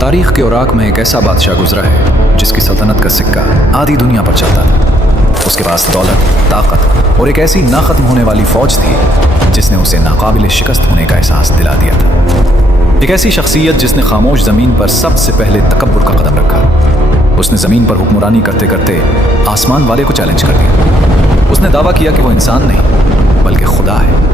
तारीख के औराक में एक ऐसा बादशाह गुजरा है जिसकी सल्तनत का सिक्का आधी दुनिया पर चलता था। उसके पास दौलत, ताकत और एक ऐसी ना खत्म होने वाली फौज थी जिसने उसे नाकाबिल शिकस्त होने का एहसास दिला दिया था। एक ऐसी शख्सियत जिसने खामोश ज़मीन पर सबसे पहले तकब्बुर का कदम रखा। उसने ज़मीन पर हुक्मरानी करते करते आसमान वाले को चैलेंज कर दिया। उसने दावा किया कि वो इंसान नहीं बल्कि खुदा है।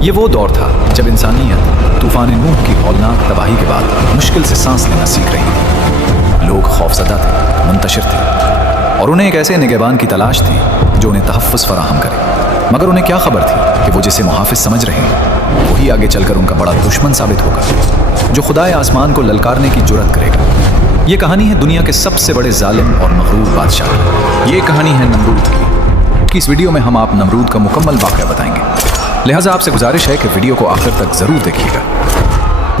ये वो दौर था जब इंसानियत तूफान नूह की हौलनाक तबाही के बाद मुश्किल से सांस लेना सीख रही थी। लोग खौफजदा थे, मुंतशिर थे और उन्हें एक ऐसे निगहबान की तलाश थी जो उन्हें तहफ़्फ़ुज़ फराहम करे। मगर उन्हें क्या खबर थी कि वो जिसे मुहाफ़िज़ समझ रहे हैं वही आगे चलकर उनका बड़ा दुश्मन साबित होगा, जो खुदाए आसमान को ललकारने की जुर्रत करेगा। ये कहानी है दुनिया के सबसे बड़े जालिम और मग़रूर बादशाह की। ये कहानी है नमरूद की। इस वीडियो में हम आप नमरूद का मुकम्मल वाक़या बताएंगे, लिहाजा आपसे गुजारिश है कि वीडियो को आखिर तक ज़रूर देखिएगा।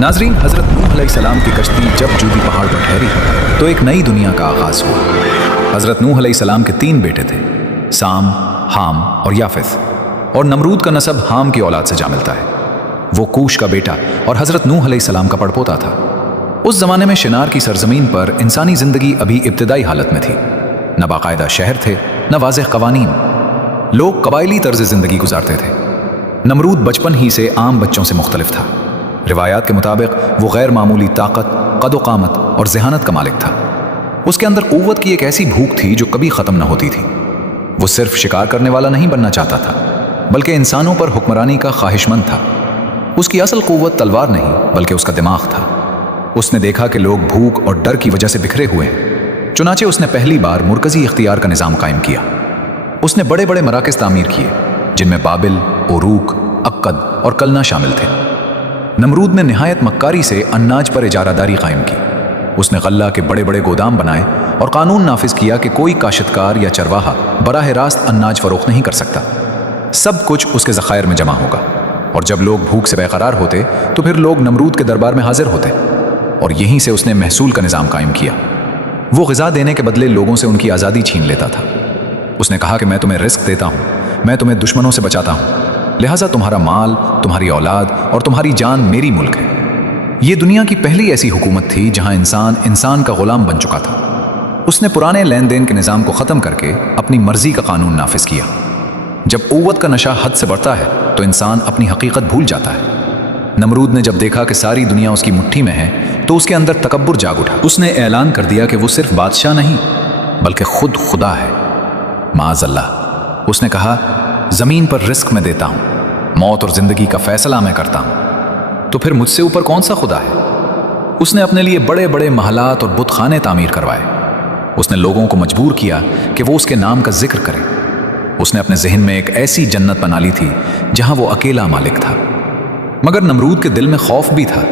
नाजरीन, हज़रत नूह अलैहिस्सलाम की कश्ती जब जूदी पहाड़ पर ठहरी तो एक नई दुनिया का आगाज़ हुआ। हज़रत नूह अलैहिस्सलाम के 3 बेटे थे, साम, हाम और याफिस, और नमरूद का नसब हाम की औलाद से जा मिलता है। वो कूश का बेटा और हज़रत नूह अलैहिस्सलाम का पड़पोता था। उस ज़माने में शिनार की सरजमीन पर इंसानी ज़िंदगी अभी इब्तिदाई हालत में थी। न बाकायदा शहर थे, न वाज़ेह कवानीन। लोग कबायली तर्ज़ ज़िंदगी गुजारते थे। नमरूद बचपन ही से आम बच्चों से मुख्तलिफ था। रिवायात के मुताबिक वो गैर मामूली ताकत, कद-ओ-क़ामत और ज़हानत का मालिक था। उसके अंदर क़ुव्वत की एक ऐसी भूख थी जो कभी ख़त्म न होती थी। वो सिर्फ शिकार करने वाला नहीं बनना चाहता था बल्कि इंसानों पर हुक्मरानी का ख्वाहिशमंद था। उसकी असल क़ुव्वत तलवार नहीं बल्कि उसका दिमाग था। उसने देखा कि लोग भूख और डर की वजह से बिखरे हुए हैं, चुनाचे उसने पहली बार मुरकज़ी इख्तियार का निज़ाम कायम किया। उसने बड़े बड़े मराकज़ तामीर किए जिनमें बाबिल, उरूक, अक्कद और कलना शामिल थे। नमरूद ने निहायत मक्कारी से अन्नाज पर इजारादारी कायम की। उसने गल्ला के बड़े बड़े गोदाम बनाए और कानून नाफिज किया कि कोई काश्तकार या चरवाहा बराह रास्त अन्नाज फरोख्त नहीं कर सकता। सब कुछ उसके ज़खायर में जमा होगा, और जब लोग भूख से बेकरार होते तो फिर लोग नमरूद के दरबार में हाजिर होते, और यहीं से उसने महसूल का निज़ाम कायम किया। वो ग़िज़ा देने के बदले लोगों से उनकी आज़ादी छीन लेता था। उसने कहा कि मैं तुम्हें रिस्क देता हूँ, मैं तुम्हें दुश्मनों से बचाता हूँ, लिहाजा तुम्हारा माल, तुम्हारी औलाद और तुम्हारी जान मेरी मुल्क है। ये दुनिया की पहली ऐसी हुकूमत थी जहाँ इंसान का ग़ुलाम बन चुका था। उसने पुराने लेन देन के निज़ाम को ख़त्म करके अपनी मर्ज़ी का कानून नाफिज किया। जब क़ुव्वत का नशा हद से बढ़ता है तो इंसान अपनी हकीकत भूल जाता है। नमरूद ने जब देखा कि सारी दुनिया उसकी मुट्ठी में है तो उसके अंदर तकब्बुर जाग उठा। उसने ऐलान कर दिया कि वो सिर्फ बादशाह नहीं बल्कि खुद खुदा है। माअज़ल्लाह, उसने कहा, ज़मीन पर रिस्क मैं देता हूँ, मौत और ज़िंदगी का फ़ैसला मैं करता हूँ, तो फिर मुझसे ऊपर कौन सा खुदा है। उसने अपने लिए बड़े बड़े महलात और बुतखाने तामीर करवाए। उसने लोगों को मजबूर किया कि वो उसके नाम का जिक्र करें। उसने अपने जहन में एक ऐसी जन्नत बना ली थी जहाँ वो अकेला मालिक था। मगर नमरूद के दिल में खौफ भी था,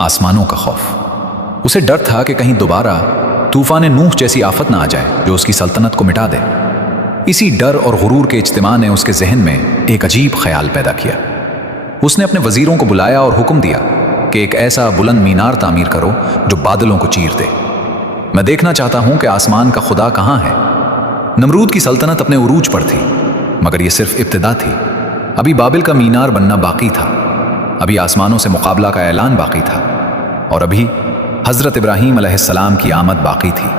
आसमानों का खौफ। उसे डर था कि कहीं दोबारा तूफान नूह जैसी आफत ना आ जाए जो उसकी सल्तनत को मिटा दे। इसी डर और गुरूर के इज्तिमा ने उसके जहन में एक अजीब ख्याल पैदा किया। उसने अपने वजीरों को बुलाया और हुक्म दिया कि एक ऐसा बुलंद मीनार तामीर करो जो बादलों को चीर दे। मैं देखना चाहता हूं कि आसमान का खुदा कहाँ है। नमरूद की सल्तनत अपने उरूज पर थी, मगर यह सिर्फ इब्तिदा थी। अभी बाबिल का मीनार बनना बाकी था, अभी आसमानों से मुकाबला का ऐलान बाकी था, और अभी हज़रत इब्राहीम अलैहिस्सलाम की आमद बाकी थी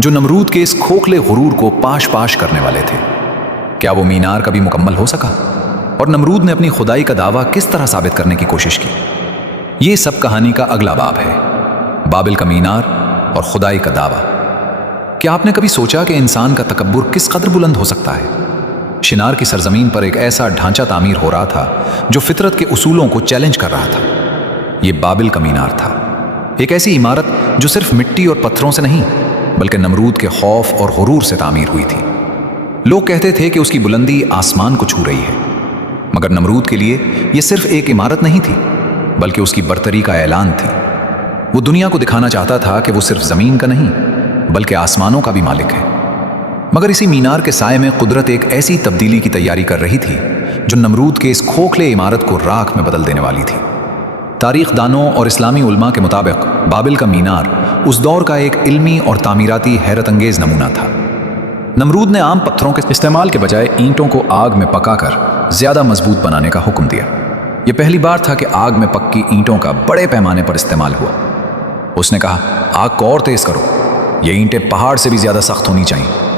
जो नमरूद के इस खोखले गुरूर को पाश पाश करने वाले थे। क्या वो मीनार कभी मुकम्मल हो सका? और नमरूद ने अपनी खुदाई का दावा किस तरह साबित करने की कोशिश की? ये सब कहानी का अगला बाब है, बाबिल का मीनार और खुदाई का दावा। क्या आपने कभी सोचा कि इंसान का तकब्बुर किस कदर बुलंद हो सकता है? शिनार की सरजमीन पर एक ऐसा ढांचा तामीर हो रहा था जो फितरत के उसूलों को चैलेंज कर रहा था। ये बाबिल का मीनार था, एक ऐसी इमारत जो सिर्फ मिट्टी और पत्थरों से नहीं बल्कि नमरूद के खौफ और गुरूर से तामीर हुई थी। लोग कहते थे कि उसकी बुलंदी आसमान को छू रही है, मगर नमरूद के लिए यह सिर्फ एक इमारत नहीं थी बल्कि उसकी बरतरी का ऐलान थी। वो दुनिया को दिखाना चाहता था कि वो सिर्फ ज़मीन का नहीं बल्कि आसमानों का भी मालिक है। मगर इसी मीनार के साए में कुदरत एक ऐसी तब्दीली की तैयारी कर रही थी जो नमरूद के इस खोखले इमारत को राख में बदल देने वाली थी। तारीख दानों और इस्लामी उलमा के मुताबिक बाबिल का मीनार उस दौर का एक इल्मी और तामीराती हैरत अंगेज नमूना था। नमरूद ने आम पत्थरों के इस्तेमाल के बजाय ईंटों को आग में पकाकर ज़्यादा मजबूत बनाने का हुक्म दिया। यह पहली बार था कि आग में पक्की ईंटों का बड़े पैमाने पर इस्तेमाल हुआ। उसने कहा, आग को और तेज करो, ये ईंटें पहाड़ से भी ज्यादा सख्त होनी चाहिए।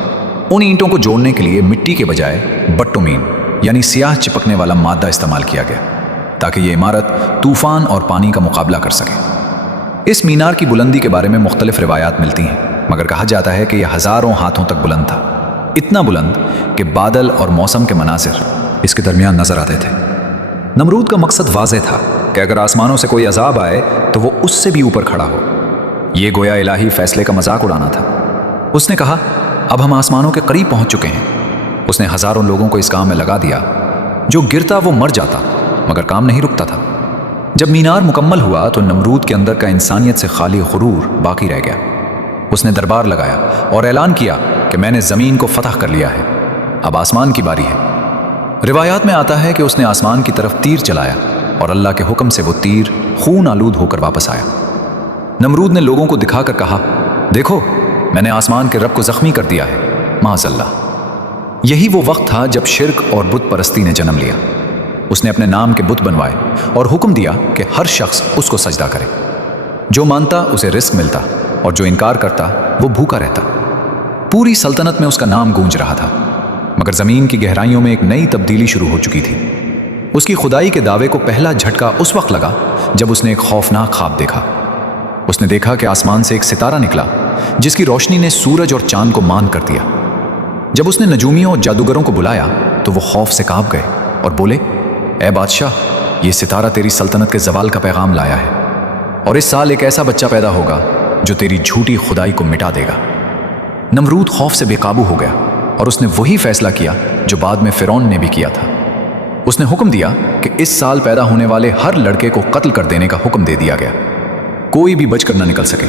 उन ईंटों को जोड़ने के लिए मिट्टी के बजाय बट्टुमीन यानी सियाह चिपकने वाला मादा इस्तेमाल किया गया ताकि ये इमारत तूफान और पानी का मुकाबला कर सके। इस मीनार की बुलंदी के बारे में मुख्तलिफ रिवायात मिलती हैं, मगर कहा जाता है कि यह हज़ारों हाथों तक बुलंद था, इतना बुलंद कि बादल और मौसम के मनासिर इसके दरमियान नजर आते थे। नमरूद का मकसद वाज़ेह था कि अगर आसमानों से कोई अजाब आए तो वो उससे भी ऊपर खड़ा हो। ये गोया इलाही फैसले का मजाक उड़ाना था। उसने कहा, अब हम आसमानों के करीब पहुंच चुके हैं। उसने हज़ारों लोगों को इस काम में लगा दिया। जो गिरता वो मर जाता, मगर काम नहीं रुकता था। जब मीनार मुकम्मल हुआ तो नमरूद के अंदर का इंसानियत से खाली गुरूर बाकी रह गया। उसने दरबार लगाया और ऐलान किया कि मैंने ज़मीन को फतह कर लिया है, अब आसमान की बारी है। रिवायात में आता है कि उसने आसमान की तरफ तीर चलाया और अल्लाह के हुक्म से वो तीर खून आलूद होकर वापस आया। नमरूद ने लोगों को दिखाकर कहा, देखो मैंने आसमान के रब को ज़ख्मी कर दिया है, माज़अल्लाह। यही वो वक्त था जब शिर्क और बुत परस्ती ने जन्म लिया। उसने अपने नाम के बुत बनवाए और हुक्म दिया कि हर शख्स उसको सजदा करे। जो मानता उसे रिस्क मिलता और जो इनकार करता वो भूखा रहता। पूरी सल्तनत में उसका नाम गूंज रहा था, मगर ज़मीन की गहराइयों में एक नई तब्दीली शुरू हो चुकी थी। उसकी खुदाई के दावे को पहला झटका उस वक्त लगा जब उसने एक खौफनाक ख्वाब देखा। उसने देखा कि आसमान से एक सितारा निकला जिसकी रोशनी ने सूरज और चांद को मान कर दिया। जब उसने नजूमियों और जादूगरों को बुलाया तो वो खौफ से कांप गए और बोले, ए बादशाह, ये सितारा तेरी सल्तनत के जवाल का पैगाम लाया है और इस साल एक ऐसा बच्चा पैदा होगा जो तेरी झूठी खुदाई को मिटा देगा। नमरूद खौफ से बेकाबू हो गया और उसने वही फैसला किया जो बाद में फिरौन ने भी किया था। उसने हुक्म दिया कि इस साल पैदा होने वाले हर लड़के को कत्ल कर देने का हुक्म दे दिया गया, कोई भी बचकर न निकल सके।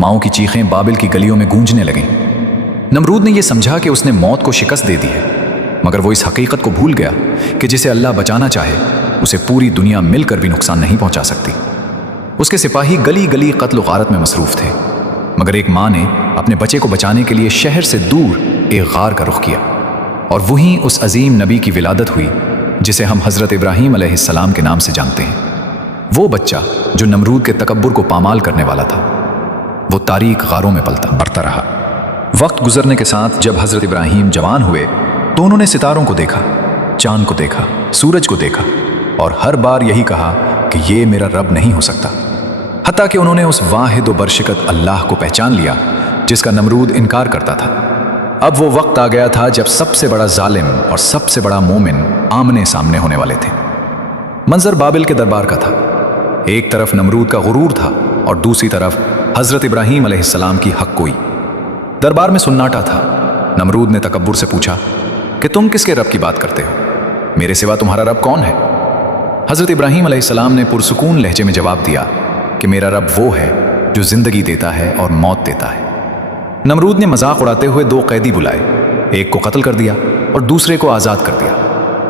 माओं की चीखें बाबिल की गलियों में गूंजने लगीं। नमरूद ने यह समझा कि उसने मौत को शिकस्त दे दी है, मगर वो इस हकीकत को भूल गया कि जिसे अल्लाह बचाना चाहे उसे पूरी दुनिया मिलकर भी नुकसान नहीं पहुंचा सकती। उसके सिपाही गली गली कत्ल गारत में मसरूफ थे, मगर एक माँ ने अपने बच्चे को बचाने के लिए शहर से दूर एक गार का रुख किया और वहीं उस अजीम नबी की विलादत हुई जिसे हम हज़रत इब्राहीम अलैहिस्सलाम के नाम से जानते हैं। वो बच्चा जो नमरूद के तकब्बुर को पामाल करने वाला था, वो तारीक गारों में पलता बढ़ता रहा। वक्त गुजरने के साथ जब हज़रत इब्राहीम जवान हुए तो उन्होंने सितारों को देखा, चांद को देखा, सूरज को देखा और हर बार यही कहा कि ये मेरा रब नहीं हो सकता। हत्ता कि उन्होंने उस वाहिद व बरशिकत अल्लाह को पहचान लिया जिसका नमरूद इनकार करता था। अब वो वक्त आ गया था जब सबसे बड़ा जालिम और सबसे बड़ा मोमिन आमने सामने होने वाले थे। मंजर बाबिल के दरबार का था। एक तरफ नमरूद का गुरूर था और दूसरी तरफ हज़रत इब्राहीम अलैहिस्सलाम की हक कोई। दरबार में सुन्नाटा था। नमरूद ने तकब्बुर से पूछा कि तुम किसके रब की बात करते हो? मेरे सिवा तुम्हारा रब कौन है? हज़रत इब्राहीम अलैहिस्सलाम ने पुरसुकून लहजे में जवाब दिया कि मेरा रब वो है जो ज़िंदगी देता है और मौत देता है। नमरूद ने मजाक उड़ाते हुए दो कैदी बुलाए, एक को कत्ल कर दिया और दूसरे को आज़ाद कर दिया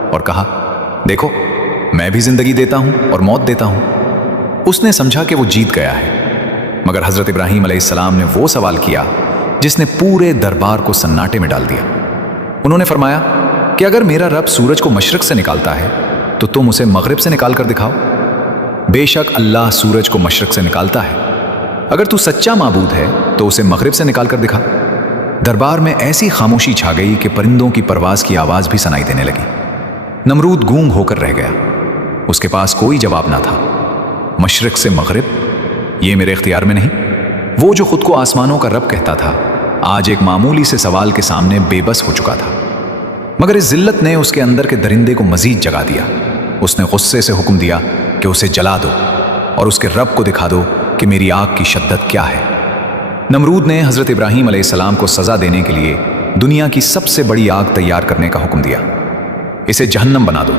और कहा, देखो मैं भी ज़िंदगी देता हूँ और मौत देता हूँ। उसने समझा कि वो जीत गया है, मगर हज़रत इब्राहीम अलैहिस्सलाम ने वो सवाल किया जिसने पूरे दरबार को सन्नाटे में डाल दिया। उन्होंने फरमाया कि अगर मेरा रब सूरज को मशरक से निकालता है तो तुम उसे मगरिब से निकाल कर दिखाओ। बेशक अल्लाह सूरज को मशरक से निकालता है, अगर तू सच्चा माबूद है तो उसे मगरिब से निकाल कर दिखा। दरबार में ऐसी खामोशी छा गई कि परिंदों की परवाज की आवाज़ भी सुनाई देने लगी। नमरूद गूंग होकर रह गया। उसके पास कोई जवाब ना था। मशरक से मगरिब, ये मेरे इख्तियार में नहीं। वो जो खुद को आसमानों का रब कहता था, आज एक मामूली से सवाल के सामने बेबस हो चुका था। मगर इस जिल्लत ने उसके अंदर के दरिंदे को मजीद जगा दिया। उसने गुस्से से हुक्म दिया कि उसे जला दो और उसके रब को दिखा दो कि मेरी आग की शिद्दत क्या है। नमरूद ने हज़रत इब्राहीम अलैहिस्सलाम को सज़ा देने के लिए दुनिया की सबसे बड़ी आग तैयार करने का हुक्म दिया। इसे जहन्नम बना दो।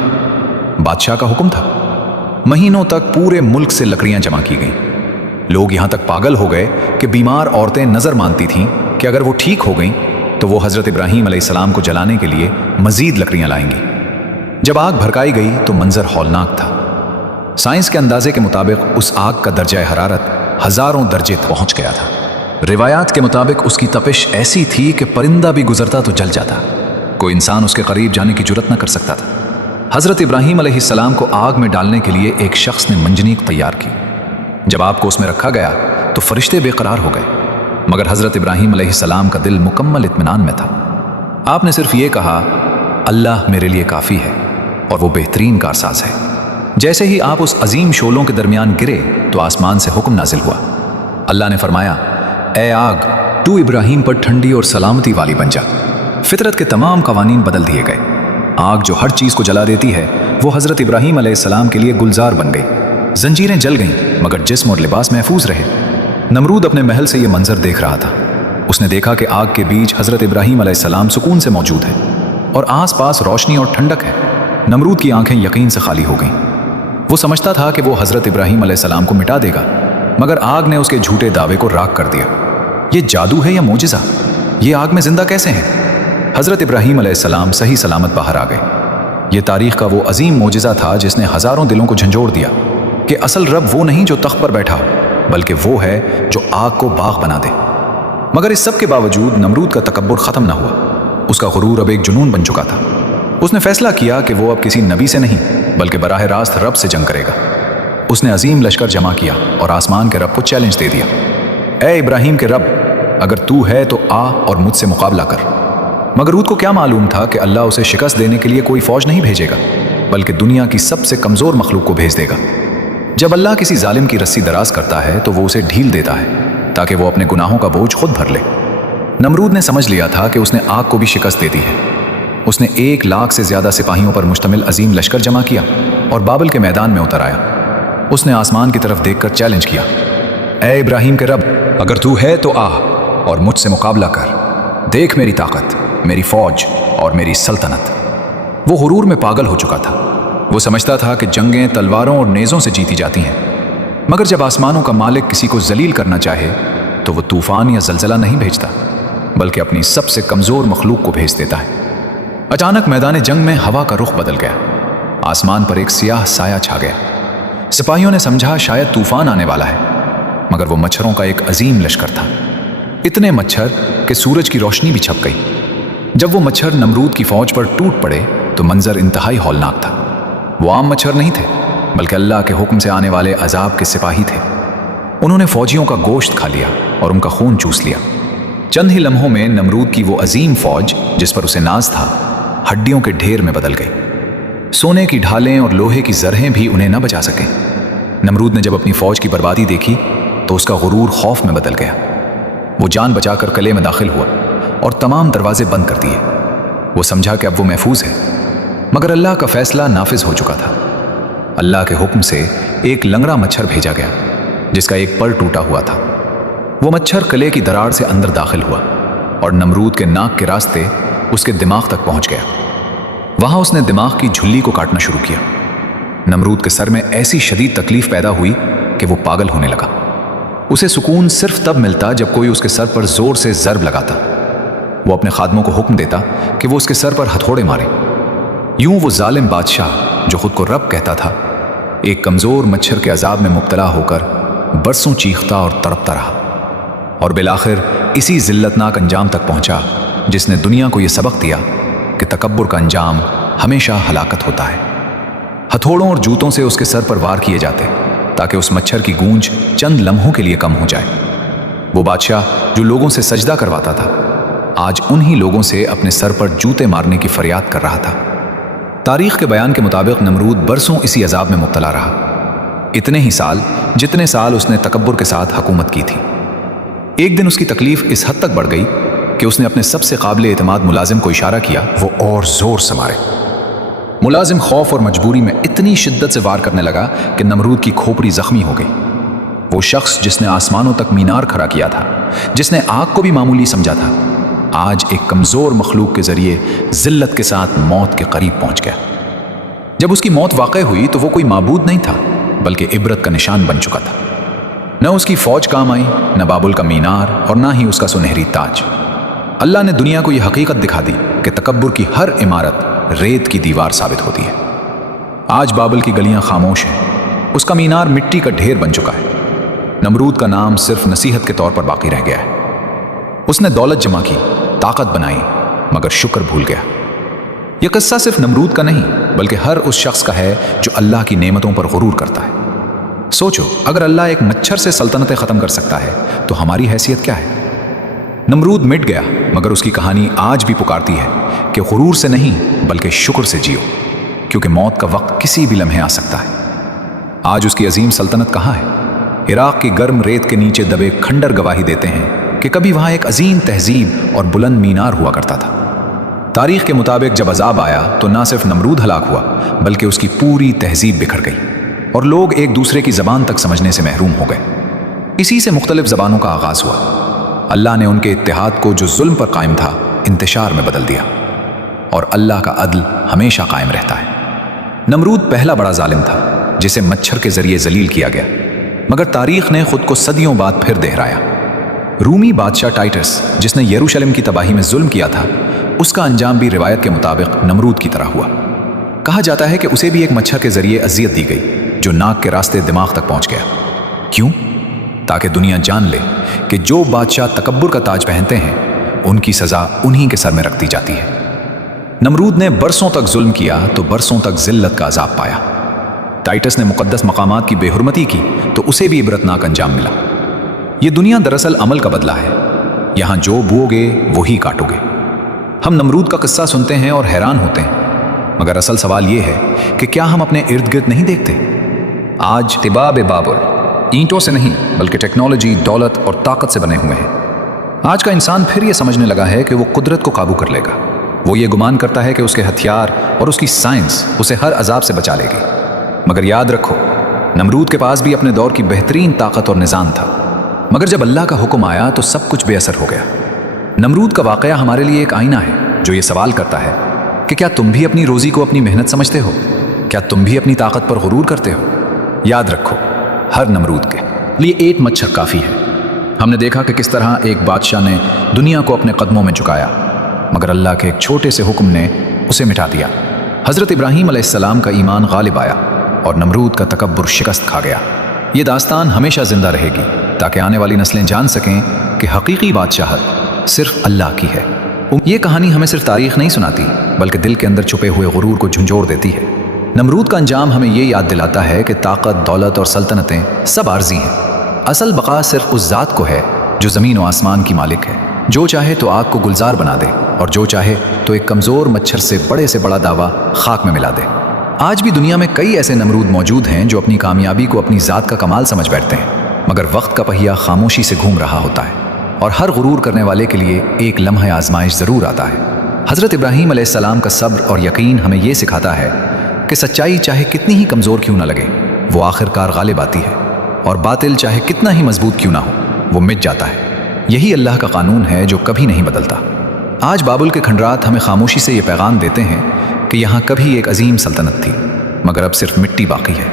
बादशाह का हुक्म था। महीनों तक पूरे मुल्क से लकड़ियां जमा की गईं। लोग यहां तक पागल हो गए कि बीमार औरतें नजर मानती थीं कि अगर वो ठीक हो गईं तो वो हज़रत इब्राहीम अलैहिस्सलाम को जलाने के लिए मजीद लकड़ियां लाएंगी। जब आग भड़काई गई तो मंजर हौलनाक था। साइंस के अंदाजे के मुताबिक उस आग का दर्जा हरारत हजारों दर्जे पहुंच गया था। रिवायात के मुताबिक उसकी तपिश ऐसी थी कि परिंदा भी गुजरता तो जल जाता। कोई इंसान उसके करीब जाने की जुर्रत न कर सकता था। हज़रत इब्राहीम अलैहिस्सलाम को आग में डालने के लिए एक शख्स ने मंजनीक तैयार की। जब आग को उसमें रखा गया तो फरिश्ते बेकरार हो गए, मगर हज़रत इब्राहीम अलैहिस्सलाम का दिल मुकम्मल इत्मीनान में था। आपने सिर्फ ये कहा, अल्लाह मेरे लिए काफ़ी है और वो बेहतरीन कारसाज है। जैसे ही आप उस अजीम शोलों के दरमियान गिरे तो आसमान से हुक्म नाजिल हुआ। अल्लाह ने फरमाया, ए आग, तू इब्राहीम पर ठंडी और सलामती वाली बन जा। फितरत के तमाम कवानीन बदल दिए गए। आग जो हर चीज़ को जला देती है वो हज़रत इब्राहीम अलैहिस्सलाम के लिए गुलजार बन गई। जंजीरें जल गईं मगर जिस्म और लिबास महफूज रहे। नमरूद अपने महल से ये मंजर देख रहा था। उसने देखा कि आग के बीच हज़रत इब्राहीम अलैहिस्सलाम सुकून से मौजूद है और आस पास रोशनी और ठंडक है। नमरूद की आंखें यकीन से खाली हो गईं। वो समझता था कि वो हज़रत इब्राहीम अलैहिस्सलाम को मिटा देगा, मगर आग ने उसके झूठे दावे को राख कर दिया। ये जादू है या मोजिज़ा? ये आग में जिंदा कैसे हैं? हज़रत इब्राहीम अलैहिस्सलाम सही सलामत बाहर आ गए। ये तारीख़ का वो अजीम मोजिज़ा था जिसने हज़ारों दिलों को झंझोड़ दिया कि असल रब वो नहीं जो तख्त पर बैठा हो, बल्कि वो है जो आग को बाग बना दे। मगर इस सब के बावजूद नमरूद का तकब्बुर ख़त्म ना हुआ। उसका गुरूर अब एक जुनून बन चुका था। उसने फैसला किया कि वो अब किसी नबी से नहीं बल्कि बराह रास्त रब से जंग करेगा। उसने अजीम लश्कर जमा किया और आसमान के रब को चैलेंज दे दिया, ए इब्राहीम के रब, अगर तू है तो आ और मुझसे मुकाबला कर। मगर रूद को क्या मालूम था कि अल्लाह उसे शिकस्त देने के लिए कोई फौज नहीं भेजेगा, बल्कि दुनिया की सबसे कमज़ोर मखलूक को भेज देगा। जब अल्लाह किसी जालिम की रस्सी दराज करता है तो वो उसे ढील देता है ताकि वो अपने गुनाहों का बोझ खुद भर ले। नमरूद ने समझ लिया था कि उसने आग को भी शिकस्त दे दी है। उसने 1 लाख से ज़्यादा सिपाहियों पर मुश्तमिल अजीम लश्कर जमा किया और बाबल के मैदान में उतर आया। उसने आसमान की तरफ देखकर चैलेंज किया, ए इब्राहीम के रब, अगर तू है तो आ और मुझसे मुकाबला कर। देख मेरी ताकत, मेरी फौज और मेरी सल्तनत। वो गुरूर में पागल हो चुका था। वो समझता था कि जंगें तलवारों और नेज़ों से जीती जाती हैं, मगर जब आसमानों का मालिक किसी को जलील करना चाहे तो वो तूफान या जलजला नहीं भेजता, बल्कि अपनी सबसे कमज़ोर मखलूक को भेज देता है। अचानक मैदान जंग में हवा का रुख बदल गया। आसमान पर एक सियाह साया छा गया। सिपाहियों ने समझा शायद तूफान आने वाला है, मगर वो मच्छरों का एक अजीम लश्कर था। इतने मच्छर कि सूरज की रोशनी भी छप गई। जब वो मच्छर नमरूद की फौज पर टूट पड़े तो मंजर इंतहाई हौलनाक था। वो आम मच्छर नहीं थे, बल्कि अल्लाह के हुक्म से आने वाले अजाब के सिपाही थे। उन्होंने फौजियों का गोश्त खा लिया और उनका खून चूस लिया। चंद ही लम्हों में नमरूद की वो अजीम फौज जिस पर उसे नाज था, हड्डियों के ढेर में बदल गई। सोने की ढालें और लोहे की जरहें भी उन्हें न बचा सके। नमरूद ने जब अपनी फौज की बर्बादी देखी तो उसका गुरूर खौफ में बदल गया। वो जान बचाकर किले में दाखिल हुआ और तमाम दरवाजे बंद कर दिए। वो समझा कि अब वो महफूज है, मगर अल्लाह का फैसला नाफिज हो चुका था। अल्लाह के हुक्म से एक लंगड़ा मच्छर भेजा गया जिसका एक पर टूटा हुआ था। वो मच्छर किले की दरार से अंदर दाखिल हुआ और नमरूद के नाक के रास्ते उसके दिमाग तक पहुंच गया। वहां उसने दिमाग की झुल्ली को काटना शुरू किया। नमरूद के सर में ऐसी शदीद तकलीफ पैदा हुई कि वो पागल होने लगा। उसे सुकून सिर्फ तब मिलता जब कोई उसके सर पर जोर से ज़र्ब लगाता। वो अपने खादमों को हुक्म देता कि वो उसके सर पर हथौड़े मारे। यूं वो जालिम बादशाह जो खुद को रब कहता था, एक कमज़ोर मच्छर के अजाब में मुब्तला होकर बरसों चीखता और तड़पता रहा और बिलाखिर इसी जिल्लतनाक अंजाम तक पहुंचा जिसने दुनिया को यह सबक दिया कि तकब्बुर का अंजाम हमेशा हलाकत होता है। हथौड़ों और जूतों से उसके सर पर वार किए जाते ताकि उस मच्छर की गूंज चंद लम्हों के लिए कम हो जाए। वो बादशाह जो लोगों से सजदा करवाता था, आज उन्हीं लोगों से अपने सर पर जूते मारने की फरियाद कर रहा था। तारीख के बयान के मुताबिक नमरूद बरसों इसी अजाब में मुब्तला रहा, इतने ही साल जितने साल उसने तकब्बुर के साथ हुकूमत की थी। एक दिन उसकी तकलीफ इस हद तक बढ़ गई कि उसने अपने सबसे काबिल एतमाद मुलाजिम को इशारा किया वो और जोर से मारे। मुलाजिम खौफ और मजबूरी में इतनी शिद्दत से वार करने लगा कि नमरूद की खोपड़ी जख्मी हो गई। वो शख्स जिसने आसमानों तक मीनार खड़ा किया था, जिसने आग को भी मामूली समझा था, आज एक कमज़ोर मखलूक के जरिए जिल्लत के साथ मौत के करीब पहुंच गया। जब उसकी मौत वाक़ई हुई तो वो कोई माबूद नहीं था, बल्कि इबरत का निशान बन चुका था। न उसकी फौज काम आई, न बाबुल का मीनार और न ही उसका सुनहरी ताज। अल्लाह ने दुनिया को यह हकीकत दिखा दी कि तकब्बुर की हर इमारत रेत की दीवार साबित होती है। आज बाबुल की गलियां खामोश हैं, उसका मीनार मिट्टी का ढेर बन चुका है। नमरूद का नाम सिर्फ नसीहत के तौर पर बाकी रह गया है। उसने दौलत जमा की, ताकत बनाई, मगर शुक्र भूल गया। यह किस्सा सिर्फ नमरूद का नहीं, बल्कि हर उस शख्स का है जो अल्लाह की नेमतों पर गुरूर करता है। सोचो, अगर अल्लाह एक मच्छर से सल्तनतें ख़त्म कर सकता है तो हमारी हैसियत क्या है। नमरूद मिट गया, मगर उसकी कहानी आज भी पुकारती है कि गुरूर से नहीं बल्कि शुक्र से जियो, क्योंकि मौत का वक्त किसी भी लम्हे आ सकता है। आज उसकी अजीम सल्तनत कहाँ है? इराक की गर्म रेत के नीचे दबे खंडर गवाही देते हैं कि कभी वहाँ एक अजीम तहजीब और बुलंद मीनार हुआ करता था। तारीख के मुताबिक जब अजाब आया तो ना सिर्फ नमरूद हलाक हुआ बल्कि उसकी पूरी तहजीब बिखर गई और लोग एक दूसरे की ज़बान तक समझने से महरूम हो गए। इसी से मुख्तलिफ ज़बानों का आगाज़ हुआ। अल्लाह ने उनके इत्तेहाद को जो जुल्म पर कायम था इंतशार में बदल दिया, और अल्लाह का अदल हमेशा कायम रहता है। नमरूद पहला बड़ा जालिम था जिसे मच्छर के जरिए जलील किया गया, मगर तारीख ने खुद को सदियों बाद फिर दोहराया। रूमी बादशाह टाइटस, जिसने यरूशलेम की तबाही में जुल्म किया था, उसका अंजाम भी रिवायत के मुताबिक नमरूद की तरह हुआ। कहा जाता है कि उसे भी एक मच्छर के जरिए अजियत दी गई जो नाक के रास्ते दिमाग तक पहुंच गया। क्यों? ताकि दुनिया जान ले कि जो बादशाह तकब्बुर का ताज पहनते हैं उनकी सजा उन्हीं के सर में रख दी जाती है। नमरूद ने बरसों तक जुल्म किया तो बरसों तक जिल्लत का अजाब पाया। टाइटस ने मुकद्दस मकामात की बेहुरमती की तो उसे भी इबरतनाक अंजाम मिला। ये दुनिया दरअसल अमल का बदला है। यहाँ जो बोओगे वही काटोगे। हम नमरूद का किस्सा सुनते हैं और हैरान होते हैं, मगर असल सवाल ये है कि क्या हम अपने इर्द गिर्द नहीं देखते? आज तिबाब बाबुल ईंटों से नहीं बल्कि टेक्नोलॉजी, दौलत और ताकत से बने हुए हैं। आज का इंसान फिर ये समझने लगा है कि वो कुदरत को काबू कर लेगा। वो ये गुमान करता है कि उसके हथियार और उसकी साइंस उसे हर अजाब से बचा लेगी। मगर याद रखो, नमरूद के पास भी अपने दौर की बेहतरीन ताकत और निज़ाम था, मगर जब अल्लाह का हुक्म आया तो सब कुछ बेअसर हो गया। नमरूद का वाक़या हमारे लिए एक आईना है जो ये सवाल करता है कि क्या तुम भी अपनी रोज़ी को अपनी मेहनत समझते हो? क्या तुम भी अपनी ताकत पर गुरूर करते हो? याद रखो, हर नमरूद के लिए एक मच्छर काफ़ी है। हमने देखा कि किस तरह एक बादशाह ने दुनिया को अपने कदमों में झुकाया, मगर अल्लाह के एक छोटे से हुक्म ने उसे मिटा दिया। हज़रत इब्राहीम अलैहिस्सलाम का ईमान गालिब आया और नमरूद का तकब्बुर शिकस्त खा गया। ये दास्तान हमेशा जिंदा रहेगी ताकि आने वाली नस्लें जान सकें कि हकीकी बादशाहत सिर्फ अल्लाह की है। ये कहानी हमें सिर्फ तारीख नहीं सुनाती बल्कि दिल के अंदर छुपे हुए गुरूर को झंझोड़ देती है। नमरूद का अंजाम हमें ये याद दिलाता है कि ताकत, दौलत और सल्तनतें सब आर्जी हैं। असल बका सिर्फ उस ज़ात को है जो ज़मीन और आसमान की मालिक है, जो चाहे तो आग को गुलजार बना दे और जो चाहे तो एक कमज़ोर मच्छर से बड़ा दावा खाक में मिला दे। आज भी दुनिया में कई ऐसे नमरूद मौजूद हैं जो अपनी कामयाबी को अपनी ज़ात का कमाल समझ बैठते हैं, मगर वक्त का पहिया खामोशी से घूम रहा होता है और हर गुरूर करने वाले के लिए एक लम्हा आजमाइश ज़रूर आता है। हज़रत इब्राहीम अलैहिस्सलाम का सब्र और यकीन हमें ये सिखाता है कि सच्चाई चाहे कितनी ही कमज़ोर क्यों ना लगे, वो आखिरकार गालिब आती है, और बातिल चाहे कितना ही मजबूत क्यों ना हो, वो मिट जाता है। यही अल्लाह का कानून है जो कभी नहीं बदलता। आज बाबुल के खंडरात हमें खामोशी से ये पैगाम देते हैं कि यहाँ कभी एक अजीम सल्तनत थी, मगर अब सिर्फ मिट्टी बाकी है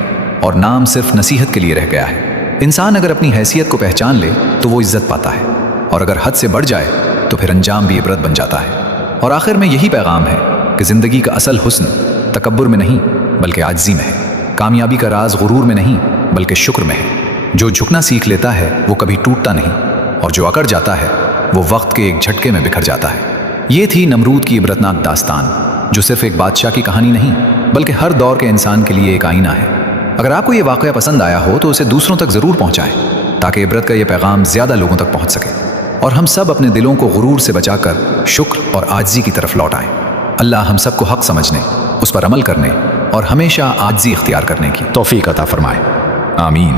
और नाम सिर्फ नसीहत के लिए रह गया है। इंसान अगर अपनी हैसियत को पहचान ले तो वो इज्जत पाता है, और अगर हद से बढ़ जाए तो फिर अंजाम भी इबरत बन जाता है। और आखिर में यही पैगाम है कि ज़िंदगी का असल हुस्न तकब्बुर में नहीं बल्कि आजिज़ी में है। कामयाबी का राज गुरूर में नहीं बल्कि शुक्र में है। जो झुकना सीख लेता है वो कभी टूटता नहीं, और जो अकड़ जाता है वो वक्त के एक झटके में बिखर जाता है। ये थी नमरूद की इबरतनाक दास्तान, जो सिर्फ एक बादशाह की कहानी नहीं बल्कि हर दौर के इंसान के लिए एक आईना है। अगर आपको ये वाक़या पसंद आया हो तो उसे दूसरों तक ज़रूर पहुँचाएं, ताकि इबरत का ये पैगाम ज़्यादा लोगों तक पहुँच सके और हम सब अपने दिलों को गुरूर से बचाकर शुक्र और आजिज़ी की तरफ लौट आएँ। अल्लाह हम सबको हक़ समझने, उस पर अमल करने और हमेशा आजिज़ी इख्तियार करने की तौफ़ीक़ अता फ़रमाए। आमीन।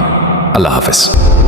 अल्लाह हाफ़िज़।